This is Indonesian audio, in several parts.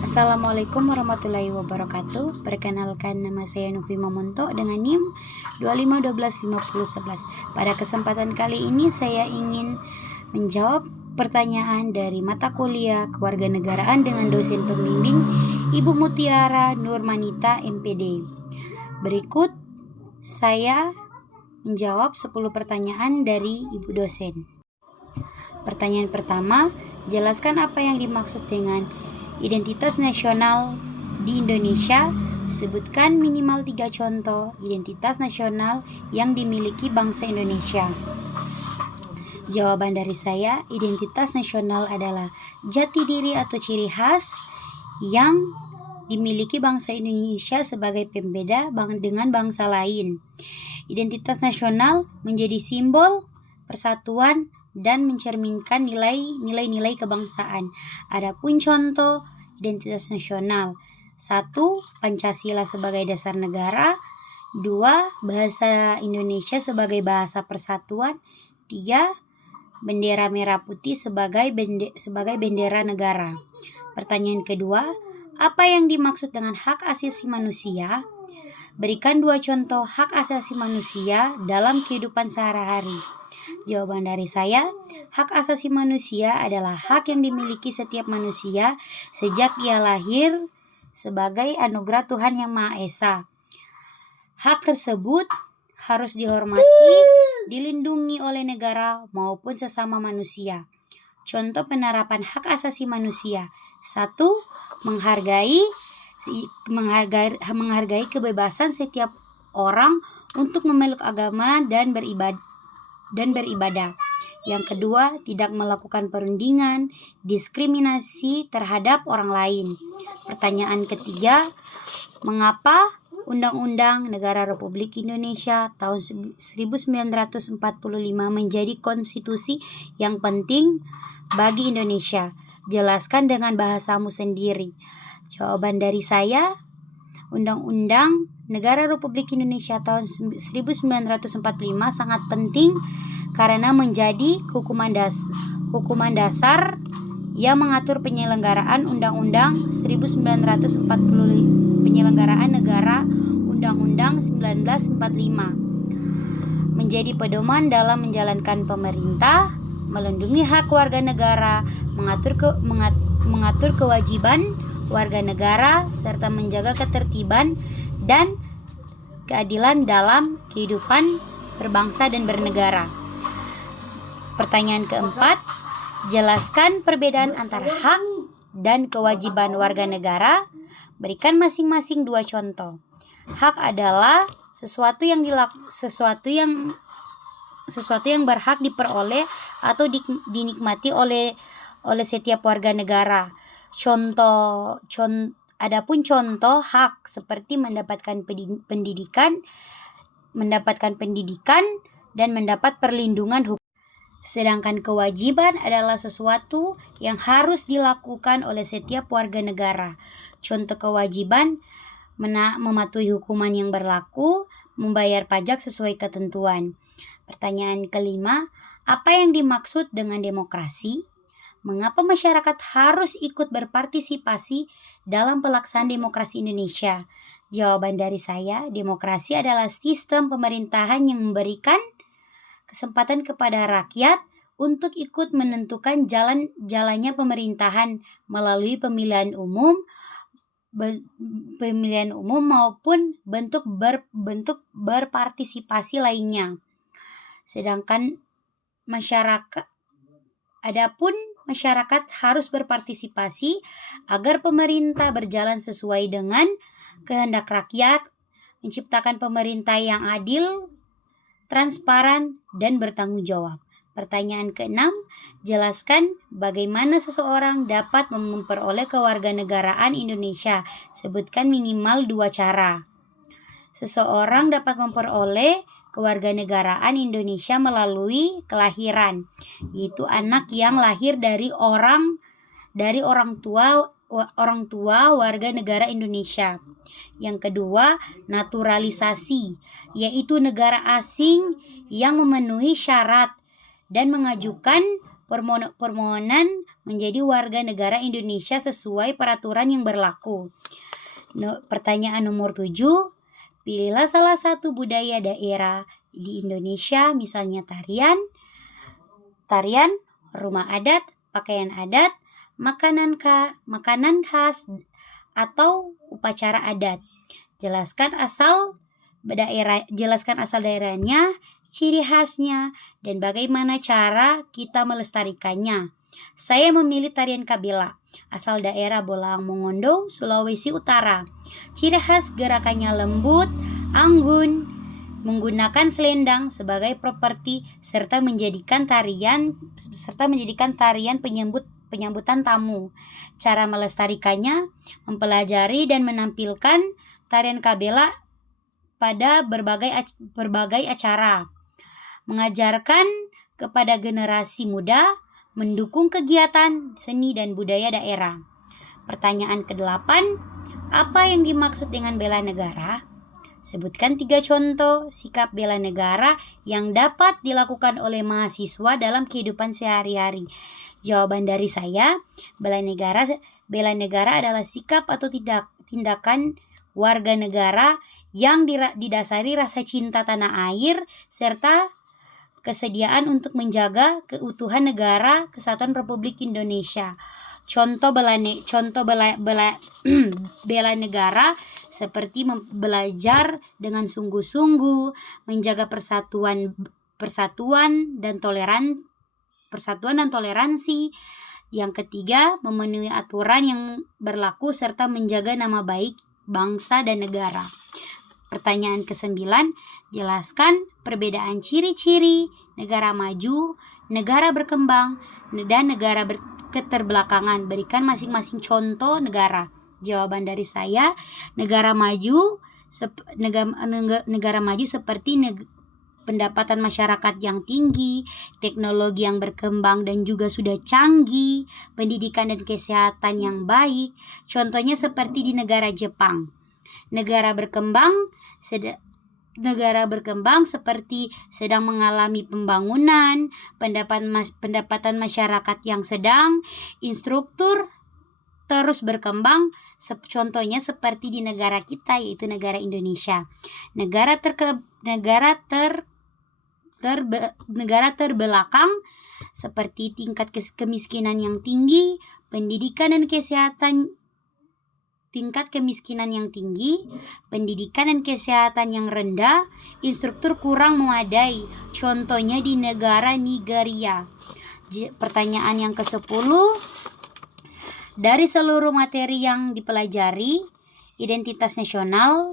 Assalamualaikum warahmatullahi wabarakatuh. Perkenalkan, nama saya Nufi Mamonto dengan NIM 25125011. Pada kesempatan kali ini saya ingin menjawab pertanyaan dari mata kuliah Kewarganegaraan dengan dosen pembimbing Ibu Mutiara Nurmanita MPD. Berikut saya menjawab 10 pertanyaan dari Ibu dosen. Pertanyaan pertama, jelaskan apa yang dimaksud dengan identitas nasional di Indonesia. Sebutkan minimal 3 contoh identitas nasional yang dimiliki bangsa Indonesia. Jawaban dari saya, identitas nasional adalah jati diri atau ciri khas yang dimiliki bangsa Indonesia sebagai pembeda dengan bangsa lain. Identitas nasional menjadi simbol persatuan dan mencerminkan nilai-nilai kebangsaan. Adapun contoh identitas nasional: 1. Pancasila sebagai dasar negara. 2. Bahasa Indonesia sebagai bahasa persatuan. 3. Bendera merah putih sebagai bendera negara. Pertanyaan kedua, apa yang dimaksud dengan hak asasi manusia? Berikan 2 contoh hak asasi manusia dalam kehidupan sehari-hari. Jawaban dari saya, hak asasi manusia adalah hak yang dimiliki setiap manusia sejak ia lahir sebagai anugerah Tuhan Yang Maha Esa. Hak tersebut harus dihormati, dilindungi oleh negara maupun sesama manusia. Contoh penerapan hak asasi manusia: 1. Menghargai kebebasan setiap orang untuk memeluk agama dan beribadah. Yang kedua, tidak melakukan perundingan, diskriminasi terhadap orang lain. Pertanyaan ketiga, mengapa Undang-Undang Negara Republik Indonesia tahun 1945 menjadi konstitusi yang penting bagi Indonesia? Jelaskan dengan bahasamu sendiri. Jawaban dari saya, Undang-Undang Negara Republik Indonesia tahun 1945 sangat penting karena menjadi hukuman dasar yang mengatur penyelenggaraan Undang-Undang 1945, penyelenggaraan negara Undang-Undang 1945, menjadi pedoman dalam menjalankan pemerintah, melindungi hak warga negara, mengatur kewajiban warga negara, serta menjaga ketertiban dan keadilan dalam kehidupan berbangsa dan bernegara. Pertanyaan keempat, jelaskan perbedaan antara hak dan kewajiban warga negara. Berikan masing-masing 2 contoh. Hak adalah sesuatu yang berhak diperoleh atau dinikmati oleh setiap warga negara. Adapun contoh hak seperti mendapatkan pendidikan dan mendapat perlindungan hukum. Sedangkan kewajiban adalah sesuatu yang harus dilakukan oleh setiap warga negara. Contoh kewajiban: mematuhi hukuman yang berlaku, membayar pajak sesuai ketentuan. Pertanyaan kelima, apa yang dimaksud dengan demokrasi? Mengapa masyarakat harus ikut berpartisipasi dalam pelaksanaan demokrasi Indonesia? Jawaban dari saya, demokrasi adalah sistem pemerintahan yang memberikan kesempatan kepada rakyat untuk ikut menentukan jalannya pemerintahan melalui pemilihan umum maupun bentuk berpartisipasi lainnya. Adapun masyarakat harus berpartisipasi agar pemerintah berjalan sesuai dengan kehendak rakyat, menciptakan pemerintah yang adil, transparan, dan bertanggung jawab. Pertanyaan keenam, jelaskan bagaimana seseorang dapat memperoleh kewarganegaraan Indonesia. Sebutkan minimal 2 cara. Seseorang dapat memperoleh kewarganegaraan Indonesia melalui kelahiran, yaitu anak yang lahir dari orang tua warga negara Indonesia. Yang kedua, naturalisasi, yaitu negara asing yang memenuhi syarat dan mengajukan permohonan menjadi warga negara Indonesia sesuai peraturan yang berlaku. Pertanyaan nomor 7. Pilihlah salah satu budaya daerah di Indonesia, misalnya tarian, rumah adat, pakaian adat, makanan khas, atau upacara adat. Jelaskan asal daerahnya, ciri khasnya, dan bagaimana cara kita melestarikannya. Saya memilih tarian Kabela, asal daerah Bolang Mongondo, Sulawesi Utara. Ciri khas gerakannya lembut, anggun, menggunakan selendang sebagai properti serta menjadikan tarian penyambutan tamu. Cara melestarikannya, mempelajari dan menampilkan tarian Kabela pada berbagai acara, mengajarkan kepada generasi muda, mendukung kegiatan seni dan budaya daerah. Pertanyaan ke-8, apa yang dimaksud dengan bela negara? Sebutkan 3 contoh sikap bela negara yang dapat dilakukan oleh mahasiswa dalam kehidupan sehari-hari. Jawaban dari saya, bela negara adalah sikap atau tindakan warga negara yang didasari rasa cinta tanah air serta kesediaan untuk menjaga keutuhan negara kesatuan Republik Indonesia. Contoh bela negara seperti belajar dengan sungguh-sungguh, menjaga persatuan dan toleransi. Yang ketiga, memenuhi aturan yang berlaku serta menjaga nama baik bangsa dan negara. Pertanyaan ke-9, jelaskan perbedaan ciri-ciri negara maju, negara berkembang, dan negara keterbelakangan. Berikan masing-masing contoh negara. Jawaban dari saya, negara maju seperti pendapatan masyarakat yang tinggi, teknologi yang berkembang dan juga sudah canggih, pendidikan dan kesehatan yang baik. Contohnya seperti di negara Jepang. Negara berkembang seperti sedang mengalami pembangunan, pendapatan masyarakat yang sedang, instruktur terus berkembang. Contohnya seperti di negara kita, yaitu negara Indonesia. Negara terbelakang seperti tingkat kemiskinan yang tinggi, pendidikan dan kesehatan yang rendah, instruktur kurang memadai. Contohnya di negara Nigeria. Pertanyaan yang ke-10, dari seluruh materi yang dipelajari, identitas nasional,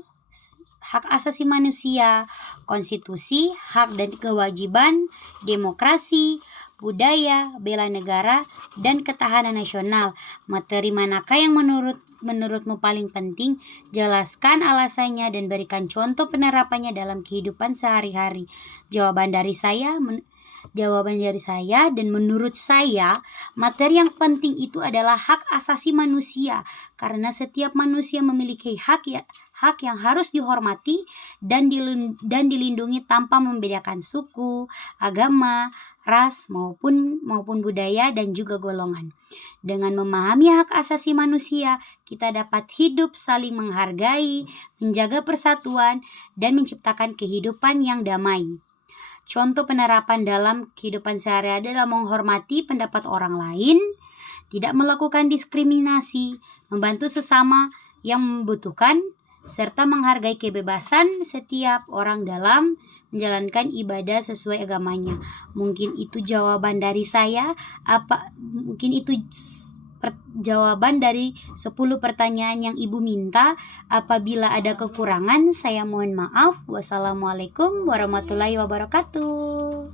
hak asasi manusia, konstitusi, hak dan kewajiban, demokrasi, budaya, bela negara, dan ketahanan nasional, materi manakah yang menurutmu paling penting? Jelaskan alasannya dan berikan contoh penerapannya dalam kehidupan sehari-hari. Jawaban dari saya dan menurut saya, materi yang penting itu adalah hak asasi manusia, karena setiap manusia memiliki hak yang harus dihormati dan dilindungi tanpa membedakan suku, agama, ras maupun budaya dan juga golongan. Dengan memahami hak asasi manusia, kita dapat hidup saling menghargai, menjaga persatuan, dan menciptakan kehidupan yang damai. Contoh penerapan dalam kehidupan sehari-hari adalah menghormati pendapat orang lain, tidak melakukan diskriminasi, membantu sesama yang membutuhkan, serta menghargai kebebasan setiap orang dalam menjalankan ibadah sesuai agamanya. Mungkin itu jawaban dari saya. Jawaban dari 10 pertanyaan yang Ibu minta. Apabila ada kekurangan, saya mohon maaf. Wassalamualaikum warahmatullahi wabarakatuh.